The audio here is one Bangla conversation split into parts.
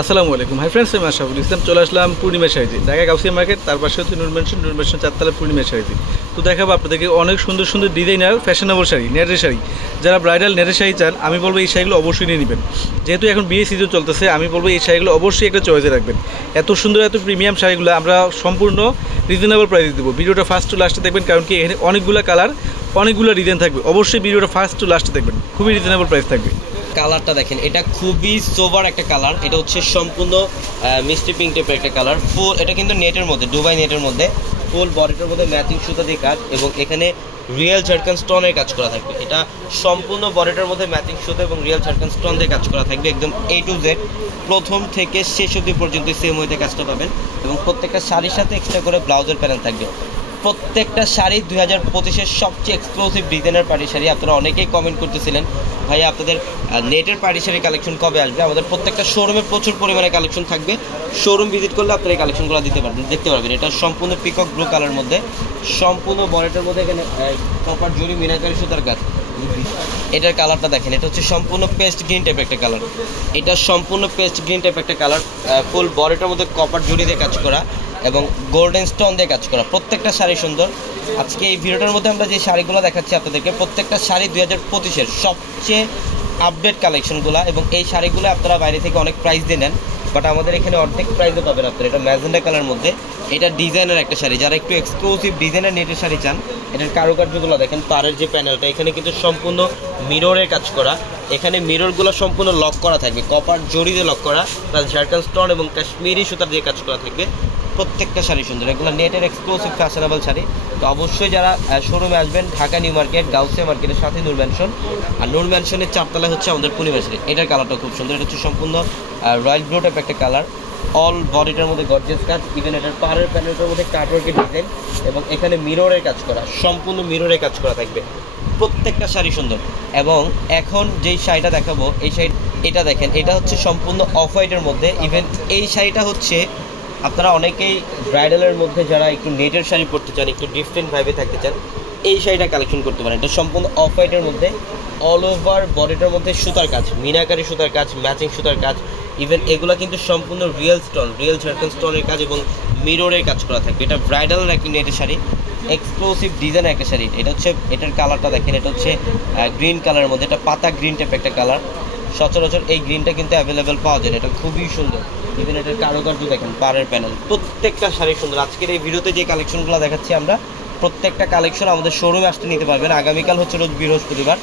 আসসালামু আলাইকুম। হাই ফ্রেন্ডস, আমি আশরাফুল ইসলাম। চলে আসলাম পূর্ণিমা শাড়িতে, ঢাকা গাউসিয়া মার্কেট। তার পাশে হচ্ছে নূর মেনশন 4 তলা পূর্ণিমা শাড়িতে। তো দেখাবো আপনাদেরকে অনেক সুন্দর সুন্দর ডিজাইনার ফ্যাশনেবল শাড়ি, নেটের শাড়ি। যারা ব্রাইডাল নেটের শাড়ি চান, আমি বলবো এই শাড়িগুলো অবশ্যই নিয়ে নেবেন। যেহেতু এখন বিয়ে সিজন চলতেছে, আমি বলবো এই শাড়িগুলো অবশ্যই একটা চয়েসে রাখবেন। এত সুন্দর এত প্রিমিয়াম শাড়িগুলো আমরা সম্পূর্ণ রিজনেবল প্রাইসে দেবো। ভিডিওটা ফার্স্ট টু লাস্টে দেখবেন, কারণ কি এখানে অনেকগুলো কালার, অনেকগুলো ডিজাইন থাকবে। অবশ্যই ভিডিওটা ফার্স্ট টু লাস্টে দেখবেন, খুবই রিজনেবল প্রাইস থাকবে। কালারটা দেখেন, এটা খুবই সোভার একটা কালার। এটা হচ্ছে সম্পূর্ণ মিষ্টি পিঙ্ক টাইপের একটা কালার। ফুল এটা কিন্তু নেটের মধ্যে, দুবাই নেটের মধ্যে ফুল বডিটার মধ্যে ম্যাচিং সুতা দিয়ে কাজ এবং এখানে রিয়েল ঝাড়খান স্টোনের কাজ করা থাকবে। এটা সম্পূর্ণ বডিটার মধ্যে ম্যাচিং সুতা এবং রিয়েল ঝাড়খান স্টোন দিয়ে কাজ করা থাকবে। একদম A to Z প্রথম থেকে শেষ অবধি পর্যন্ত সেম ওয়েতে কাজটা পাবেন এবং প্রত্যেকটা শাড়ির সাথে এক্সট্রা করে ব্লাউজের প্যানেল থাকবে। প্রত্যেকটা শাড়ি 2025-এর সবচেয়ে এক্সক্লুসিভ ডিজাইনার পার্টি শাড়ি। আপনারা অনেকেই কমেন্ট করতেছিলেন, ভাই আপনাদের নেটের পার্টি শাড়ি কালেকশন কবে আসবে? আমাদের প্রত্যেকটা শোরুমে প্রচুর পরিমাণে কালেকশন থাকবে। শোরুম ভিজিট করলে আপনারা এই কালেকশনগুলো দেখতে পারবেন। এটা সম্পূর্ণ পিকক ব্লু কালার মধ্যে, সম্পূর্ণ বডিটার মধ্যে এখানে কপার জরি মিনাকারি সুতার কাজ। এটার কালারটা দেখেন, এটা হচ্ছে সম্পূর্ণ পেস্ট গ্রিন টাইপের একটা কালার। এটা সম্পূর্ণ পেস্ট গ্রিন টাইপের একটা কালার। ফুল বডিটার মধ্যে কপার জরি দিয়ে কাজ করা এবং গোল্ডেন স্টোন দিয়ে কাজ করা। প্রত্যেকটা শাড়ি সুন্দর। আজকে এই ভিডিওটার মধ্যে আমরা যে শাড়িগুলো দেখাচ্ছি আপনাদেরকে, প্রত্যেকটা শাড়ি 2025-এর সবচেয়ে আপডেট কালেকশনগুলো এবং এই শাড়িগুলো আপনারা বাইরে থেকে অনেক প্রাইস দিয়ে নেন, বাট আমাদের এখানে অর্ধেক প্রাইসে পাবেন আপনারা। এটা ম্যাজেন্ডা কালার মধ্যে, এটা ডিজাইনের একটা শাড়ি। যারা একটু এক্সক্লুসিভ ডিজাইনের নেটের শাড়ি চান, এটার কারুকার্যগুলো দেখেন। পাড়ের যে প্যানেলটা, এখানে কিন্তু সম্পূর্ণ মিররের কাজ করা। এখানে মিররগুলো সম্পূর্ণ লক করা থাকবে, কপার জরি দিয়ে লক করা, প্লাস ঝাড়খান স্টোন এবং কাশ্মীরি সুতার দিয়ে কাজ করা থাকবে। প্রত্যেকটা শাড়ি সুন্দর, এগুলো নেটের এক্সক্লুসিভ ফ্যাশনেবল শাড়ি। তো অবশ্যই যারা শোরুমে আসবেন, ঢাকা নিউ মার্কেট গাউসিয়া মার্কেটের সাথে নূর ম্যানশন, আর নূর ম্যানশনের 4 তলায় হচ্ছে আমাদের পূর্ণিমা শাড়ি। এটার কালারটা খুব সুন্দর। এটা হচ্ছে সম্পূর্ণ রয়্যাল ব্লু টাইপ একটা কালার। অল বডিটার মধ্যে গর্জিয়াস কাজ, ইভেন এটার পাড়ের প্যানেলটার মধ্যে কাটওয়ার্কের ডিজাইন এবং এখানে মিররের কাজ করা, সম্পূর্ণ মিররের কাজ করা থাকবে। প্রত্যেকটা শাড়ি সুন্দর। এবং এখন যেই শাড়িটা দেখাবো, এই শাড়ি এটা দেখেন, এটা হচ্ছে সম্পূর্ণ অফ হোয়াইটের মধ্যে। ইভেন এই শাড়িটা হচ্ছে আপনারা অনেকেই ব্রাইডালের মধ্যে যারা একটু নেটের শাড়ি পরতে চান, একটু ডিফারেন্ট ভাইবে থাকতে চান, এই শাড়িটা কালেকশন করতে পারেন। এটা সম্পূর্ণ অফ হোয়াইটের মধ্যে, অল ওভার বডিটার মধ্যে সুতার কাজ, মিনাকারি সুতার কাজ, ম্যাচিং সুতার কাজ। ইভেন এগুলো কিন্তু সম্পূর্ণ রিয়েল স্টোন, রিয়েল ঝাড়খান স্টোনের কাজ এবং মিররের কাজ করা থাকবে। এটা ব্রাইডালের একটা নেটের শাড়ি, এক্সক্লুসিভ ডিজাইনের একটা শাড়ি। এটা হচ্ছে, এটার কালারটা দেখেন, এটা হচ্ছে গ্রিন কালারের মধ্যে। এটা পাতা গ্রিন টাইপ একটা কালার। সচরাচর এই গ্রিনটা কিন্তু অ্যাভেলেবেল পাওয়া যায়। এটা খুবই সুন্দর। ইভেন এটার কারুকার্য দেখেন, পাড়ের প্যানেল, প্রত্যেকটা শাড়ি সুন্দর। আজকের এই ভিডিওতে যে কালেকশনগুলো দেখাচ্ছি আমরা, প্রত্যেকটা কালেকশন আমাদের শোরুমে আসতে নিতে পারবেন। আগামীকাল হচ্ছে রোজ বৃহস্পতিবার।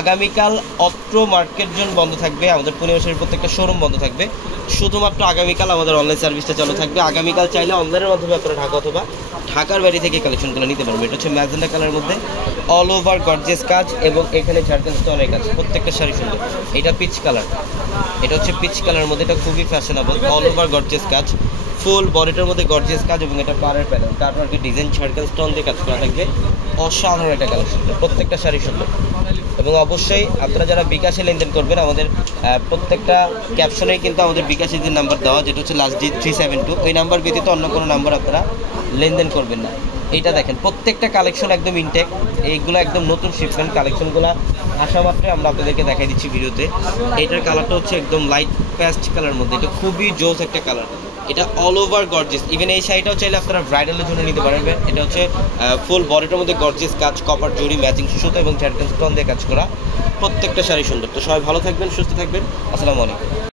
আগামীকাল অত্র মার্কেট জোন বন্ধ থাকবে, আমাদের পূর্ণিমা শাড়ির প্রত্যেকটা শোরুম বন্ধ থাকবে। শুধুমাত্র আগামীকাল আমাদের অনলাইন সার্ভিসটা চালু থাকবে। আগামীকাল চাইলে অনলাইনের মাধ্যমে আপনারা ঢাকা অথবা ঢাকার বাড়ি থেকে কালেকশনগুলো নিতে পারবেন। এটা হচ্ছে ম্যাজেন্ডা কালার মধ্যে, অল ওভার গর্জিয়াস কাজ এবং এখানে ঝাড়খান স্টোনের কাজ। প্রত্যেকটা শাড়ি সুন্দর। এটা পিচ কালার, এটা হচ্ছে পিচ কালারের মধ্যে। এটা খুবই ফ্যাশনেবল, অল ওভার গর্জিয়াস কাজ, ফুল বডিটার মধ্যে গর্জিয়াস কাজ এবং এটা পাড়ের প্যানেল, তারপর কি ডিজাইন ঝাড়খান স্টোন দিয়ে কাজ করা থাকবে। অসাধারণ একটা কালেকশন, প্রত্যেকটা শাড়ি সুন্দর। এবং অবশ্যই আপনারা যারা বিকাশে লেনদেন করবেন, আমাদের প্রত্যেকটা ক্যাপশনেই কিন্তু আমাদের বিকাশের যে নাম্বার দেওয়া, যেটা হচ্ছে লাস্ট ডি 372, ওই নাম্বার ব্যতীত অন্য কোনো নাম্বার আপনারা লেনদেন করবেন না। এইটা দেখেন, প্রত্যেকটা কালেকশন একদম ইনটেক। এইগুলো একদম নতুন শিপমেন্ট। কালেকশনগুলো আসা মাত্রই আমরা আপনাদেরকে দেখাই দিচ্ছি ভিডিওতে। এইটার কালারটা হচ্ছে একদম লাইট পেস্ট কালার মধ্যে। এটা খুবই জোস একটা কালার। এটা অল ওভার গর্জিয়াস। ইভেন এই শাড়িটাও চাইলে আপনারা ব্রাইডালের জন্য নিতে পারবেন। এটা হচ্ছে ফুল বডিটার মধ্যে গর্জিয়াস কাজ, কপার জরি, ম্যাচিং সুতো এবং ঝাড়খান স্টোন দিয়ে কাজ করা। প্রত্যেকটা শাড়ি সুন্দর। তো সবাই ভালো থাকবেন, সুস্থ থাকবেন। আসসালামু আলাইকুম।